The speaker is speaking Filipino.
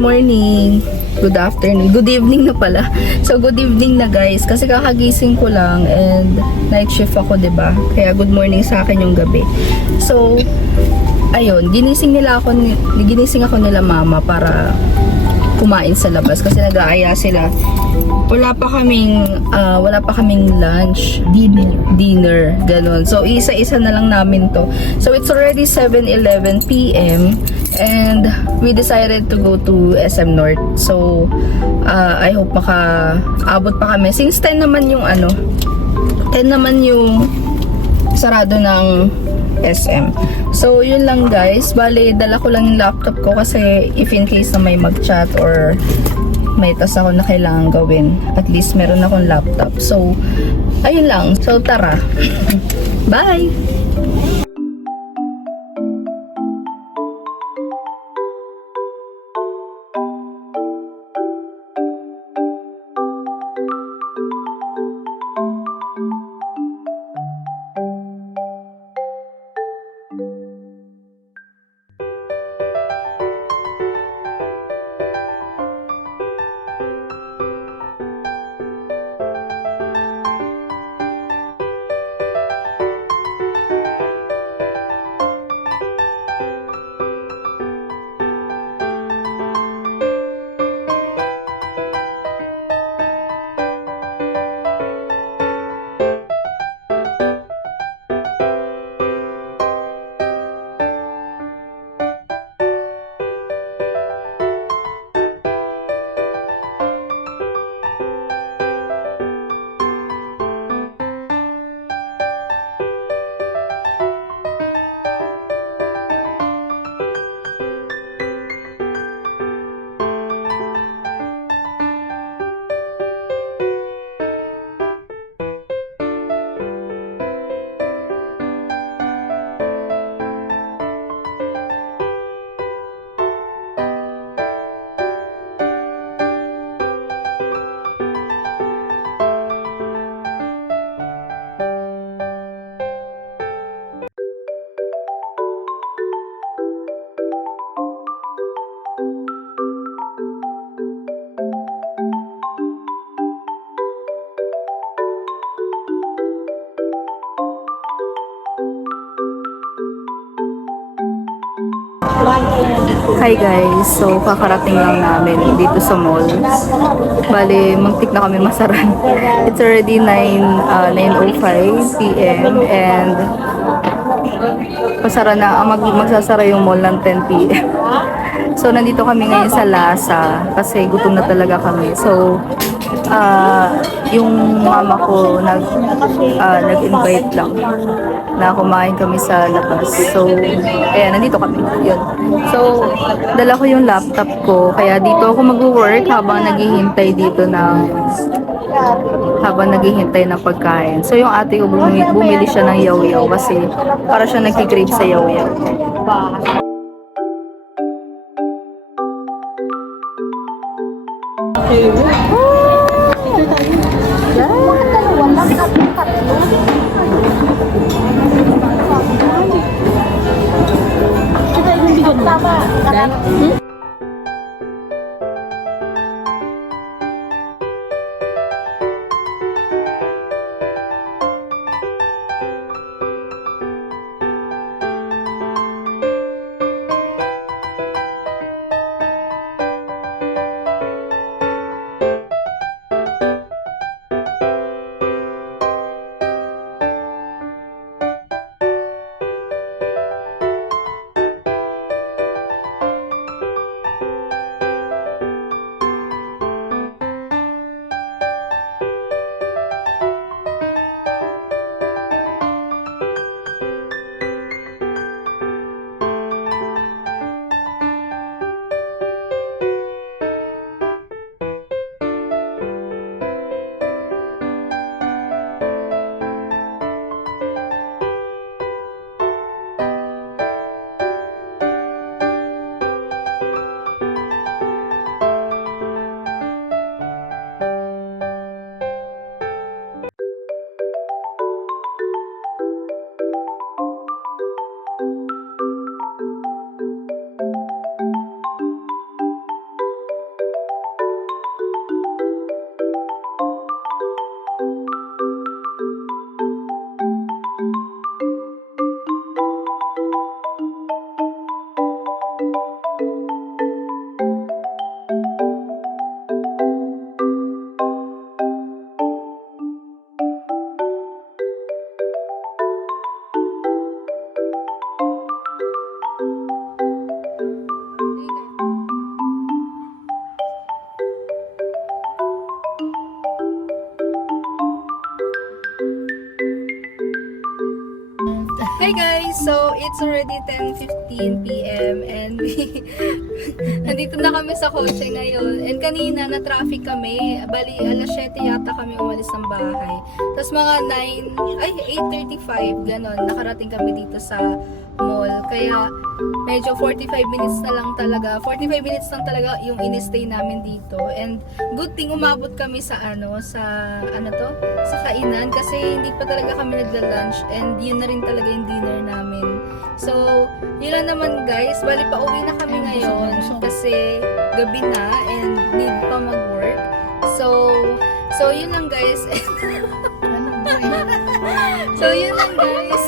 morning, good afternoon, good evening na pala. So, good evening na guys, kasi kakagising ko lang and night shift ako, 'di ba? Kaya good morning sa akin yung gabi. So, ayun, ginising ako nila mama para kumain sa labas kasi nag-aaya sila. Wala pa kaming lunch, dinner, ganun. So, isa-isa na lang namin to. So, it's already 7:11 p.m. and we decided to go to SM North. So, I hope makaabot pa kami. Since 10 naman yung 10 naman yung sarado ng SM. So, yun lang guys. Bale, dala ko lang yung laptop ko kasi if in case na may mag-chat or may task ako na kailangan gawin, at least meron akong laptop. So, ayun lang. So, tara. Bye! Hi guys, so kakarating lang namin dito sa mall. Bale, muntik na kami masaran. It's already 9:05 p.m. and pasara na, magsasara yung mall ng 10 p.m. So, nandito kami ngayon sa Lasa kasi gutom na talaga kami. So, yung mama ko nag-invite lang na kumain kami sa labas. So, ayan, nandito kami. Yun. So, dala ko yung laptop ko. Kaya dito ako mag-work habang naghihintay ng pagkain. So, yung ate ko bumili siya ng yaw-yaw kasi para siya nagki-crave sa yaw-yaw. Hi guys! So, it's already 10:15 p.m. and nandito na kami sa kotse ngayon. And kanina, na-traffic kami. Bali, alas 7 yata kami umalis ng bahay. Tapos mga 8:35, ganon, nakarating kami dito sa mall. Kaya, medyo 45 minutes lang talaga yung in-stay namin dito. And good thing umabot kami sa sa kainan kasi hindi pa talaga kami nagla-lunch and yun na rin talaga yung dinner namin. So, yun lang naman guys. Bali, pauwi na kami ngayon kasi gabi na and need pa mag-work. So yun lang guys. So, yun lang guys.